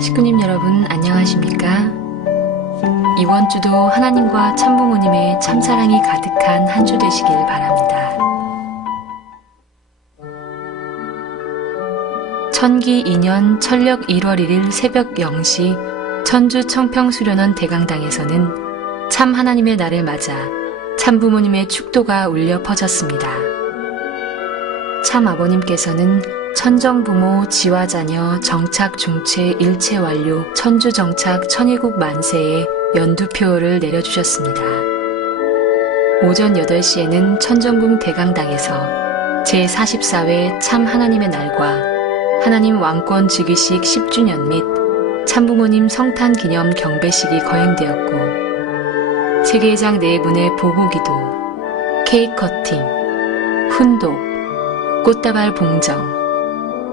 식구님 여러분 안녕하십니까? 이번 주도 하나님과 참부모님의 참사랑이 가득한 한 주 되시길 바랍니다. 천기 2년 천력 1월 1일 새벽 0시 천주 청평수련원 대강당에서는 참 하나님의 날을 맞아 참부모님의 축도가 울려 퍼졌습니다. 참 아버님께서는 천정부모 지화자녀 정착 중체 일체 완료 천주 정착 천의국 만세에 연두표를 내려주셨습니다. 오전 8시에는 천정궁 대강당에서 제44회 참 하나님의 날과 하나님 왕권 즉위식 10주년 및 참부모님 성탄 기념 경배식이 거행되었고 세계회장 4분의 보고기도, 케이크 커팅, 훈독, 꽃다발 봉정,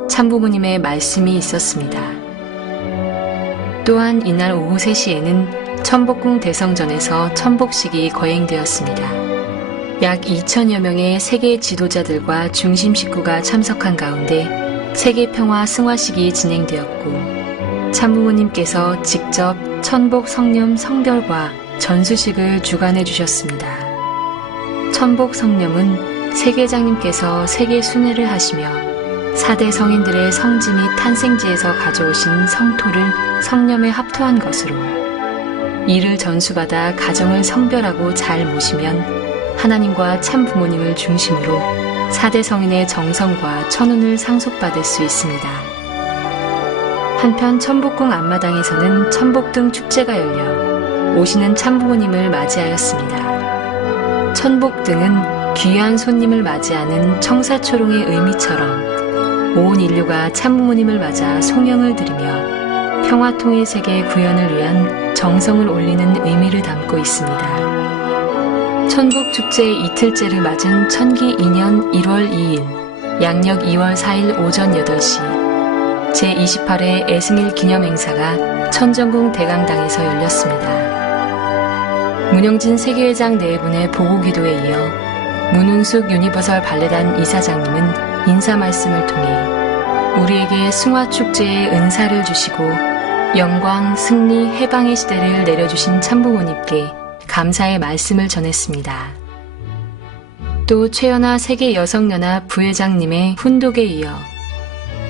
참부모님의 말씀이 있었습니다. 또한 이날 오후 3시에는 천복궁 대성전에서 천복식이 거행되었습니다. 약 2천여 명의 세계 지도자들과 중심 식구가 참석한 가운데 세계평화 승화식이 진행되었고 참부모님께서 직접 천복 성념 성별과 전수식을 주관해 주셨습니다. 천복 성념은 세계장님께서 세계 순회를 하시며 4대 성인들의 성지 및 탄생지에서 가져오신 성토를 성념에 합토한 것으로 이를 전수받아 가정을 성별하고 잘 모시면 하나님과 참부모님을 중심으로 4대 성인의 정성과 천운을 상속받을 수 있습니다. 한편 천복궁 앞마당에서는 천복등 축제가 열려 오시는 참부모님을 맞이하였습니다. 천복등은 귀한 손님을 맞이하는 청사초롱의 의미처럼 온 인류가 참부모님을 맞아 송영을 드리며 평화통일 세계 구현을 위한 정성을 올리는 의미를 담고 있습니다. 천복축제 이틀째를 맞은 천기 2년 1월 2일, 양력 2월 4일 오전 8시 제28회 애승일 기념행사가 천정궁 대강당에서 열렸습니다. 문영진 세계회장 4분의 보고기도에 이어 문운숙 유니버설 발레단 이사장님은 인사 말씀을 통해 우리에게 승화축제의 은사를 주시고 영광, 승리, 해방의 시대를 내려주신 참부모님께 감사의 말씀을 전했습니다. 또 최연아 세계여성연합 부회장님의 훈독에 이어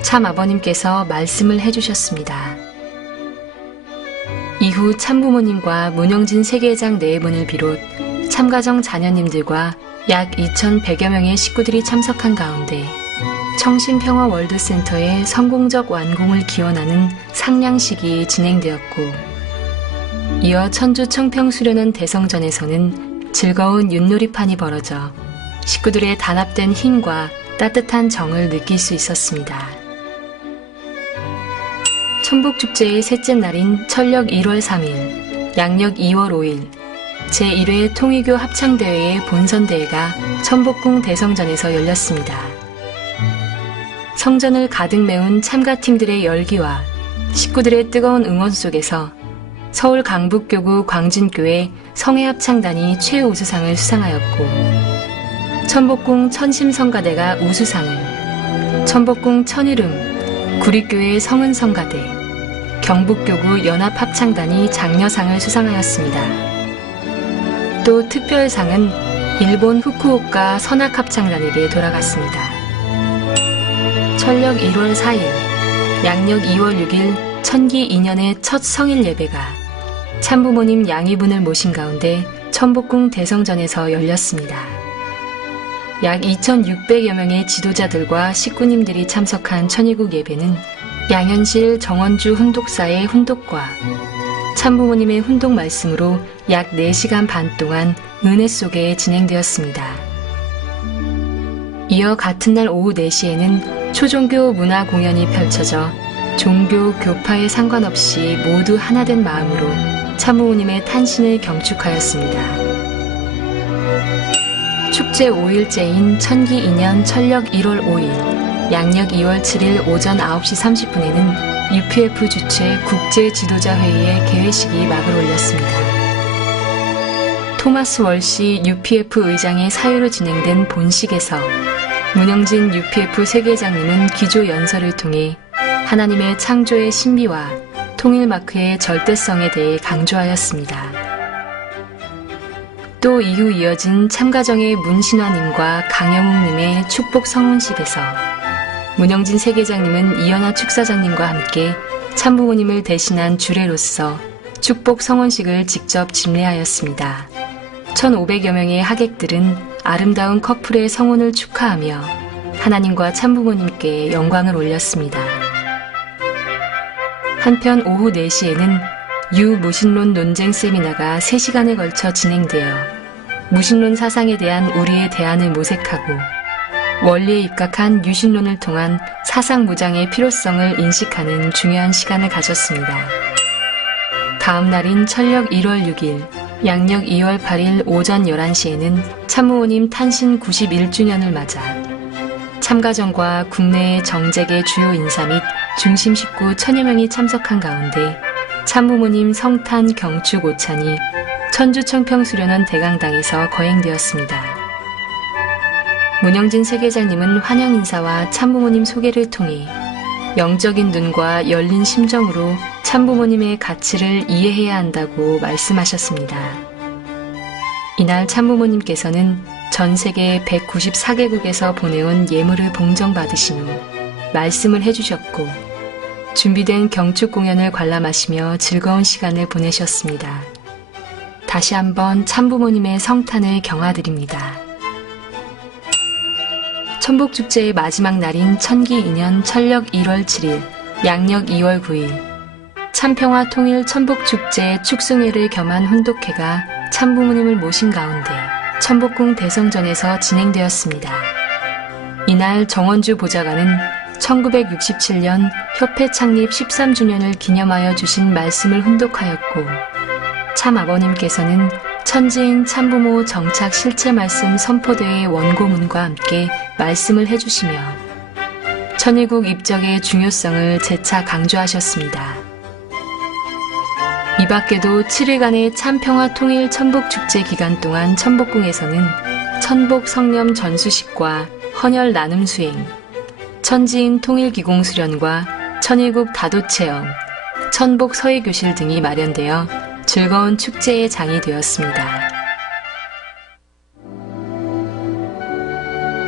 참 아버님께서 말씀을 해주셨습니다. 이후 참부모님과 문영진 세계회장 4분을 비롯 참가정 자녀님들과 약 2,100여 명의 식구들이 참석한 가운데 청신평화월드센터의 성공적 완공을 기원하는 상냥식이 진행되었고 이어 천주 청평수련원 대성전에서는 즐거운 윷놀이판이 벌어져 식구들의 단합된 힘과 따뜻한 정을 느낄 수 있었습니다. 천복축제의 셋째 날인 천력 1월 3일, 양력 2월 5일 제1회 통일교 합창대회의 본선대회가 천복궁 대성전에서 열렸습니다. 성전을 가득 메운 참가팀들의 열기와 식구들의 뜨거운 응원 속에서 서울 강북교구 광진교회 성회합창단이 최우수상을 수상하였고 천복궁 천심성가대가 우수상을, 천복궁 천일음 구리교회 성은성가대, 경북교구 연합합창단이 장려상을 수상하였습니다. 또 특별상은 일본 후쿠오카 선악합창단에게 돌아갔습니다. 천력 1월 4일, 양력 2월 6일 천기 2년의 첫 성일 예배가 참부모님 양위분을 모신 가운데 천복궁 대성전에서 열렸습니다. 약 2,600여 명의 지도자들과 식구님들이 참석한 천의국 예배는 양현실 정원주 훈독사의 훈독과 참부모님의 훈독 말씀으로 약 4시간 반 동안 은혜 속에 진행되었습니다. 이어 같은 날 오후 4시에는 초종교 문화 공연이 펼쳐져 종교, 교파에 상관없이 모두 하나된 마음으로 참부모님의 탄신을 경축하였습니다. 축제 5일째인 천기 2년 천력 1월 5일, 양력 2월 7일 오전 9시 30분에는 UPF 주최 국제지도자회의의 개회식이 막을 올렸습니다. 토마스 월시 UPF 의장의 사유로 진행된 본식에서 문영진 UPF 세계장님은 기조 연설을 통해 하나님의 창조의 신비와 통일마크의 절대성에 대해 강조하였습니다. 또 이후 이어진 참가정의 문신화님과 강영욱님의 축복 성훈식에서 문영진 세계장님은 이연아 축사장님과 함께 참부모님을 대신한 주례로서 축복 성원식을 직접 집례하였습니다. 1,500여 명의 하객들은 아름다운 커플의 성혼을 축하하며 하나님과 참부모님께 영광을 올렸습니다. 한편 오후 4시에는 유무신론 논쟁 세미나가 3시간에 걸쳐 진행되어 무신론 사상에 대한 우리의 대안을 모색하고 원리에 입각한 유신론을 통한 사상 무장의 필요성을 인식하는 중요한 시간을 가졌습니다. 다음 날인 철력 1월 6일, 양력 2월 8일 오전 11시에는 참부모님 탄신 91주년을 맞아 참가정과 국내의 정재계 주요 인사 및 중심 식구 1,000여 명이 참석한 가운데 참부모님 성탄 경축 오찬이 천주청평수련원 대강당에서 거행되었습니다. 문영진 세계장님은 환영 인사와 참부모님 소개를 통해 영적인 눈과 열린 심정으로 참부모님의 가치를 이해해야 한다고 말씀하셨습니다. 이날 참부모님께서는 전 세계 194개국에서 보내온 예물을 봉정받으신 후 말씀을 해주셨고 준비된 경축 공연을 관람하시며 즐거운 시간을 보내셨습니다. 다시 한번 참부모님의 성탄을 경하드립니다. 천복축제의 마지막 날인 천기 2년 철력 1월 7일, 양력 2월 9일 참평화 통일 천복축제 축승회를 겸한 훈독회가 참부모님을 모신 가운데 천복궁 대성전에서 진행되었습니다. 이날 정원주 보좌관은 1967년 협회 창립 13주년을 기념하여 주신 말씀을 훈독하였고 참아버님께서는 천지인 참부모 정착 실체 말씀 선포대회 원고문과 함께 말씀을 해주시며 천일국 입적의 중요성을 재차 강조하셨습니다. 이 밖에도 7일간의 참평화 통일 천복축제 기간 동안 천복궁에서는 천복 성념 전수식과 헌혈 나눔 수행, 천지인 통일기공 수련과 천일국 다도체험, 천복 서예교실 등이 마련되어 즐거운 축제의 장이 되었습니다.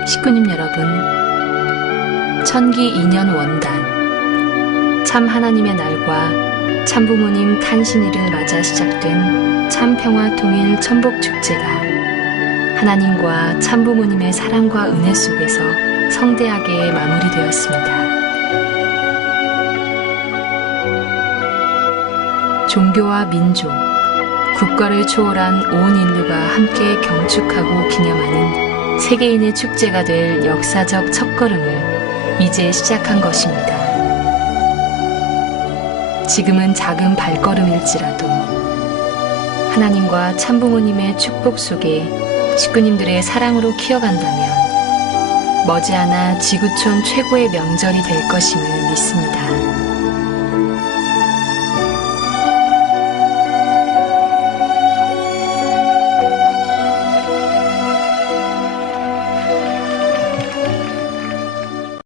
식구님 여러분, 천기 2년 원단, 참 하나님의 날과 참부모님 탄신일을 맞아 시작된 참평화 통일 천복축제가 하나님과 참부모님의 사랑과 은혜 속에서 성대하게 마무리되었습니다. 종교와 민족, 국가를 초월한 온 인류가 함께 경축하고 기념하는 세계인의 축제가 될 역사적 첫걸음을 이제 시작한 것입니다. 지금은 작은 발걸음일지라도 하나님과 참부모님의 축복 속에 식구님들의 사랑으로 키워간다면 머지않아 지구촌 최고의 명절이 될 것임을 믿습니다.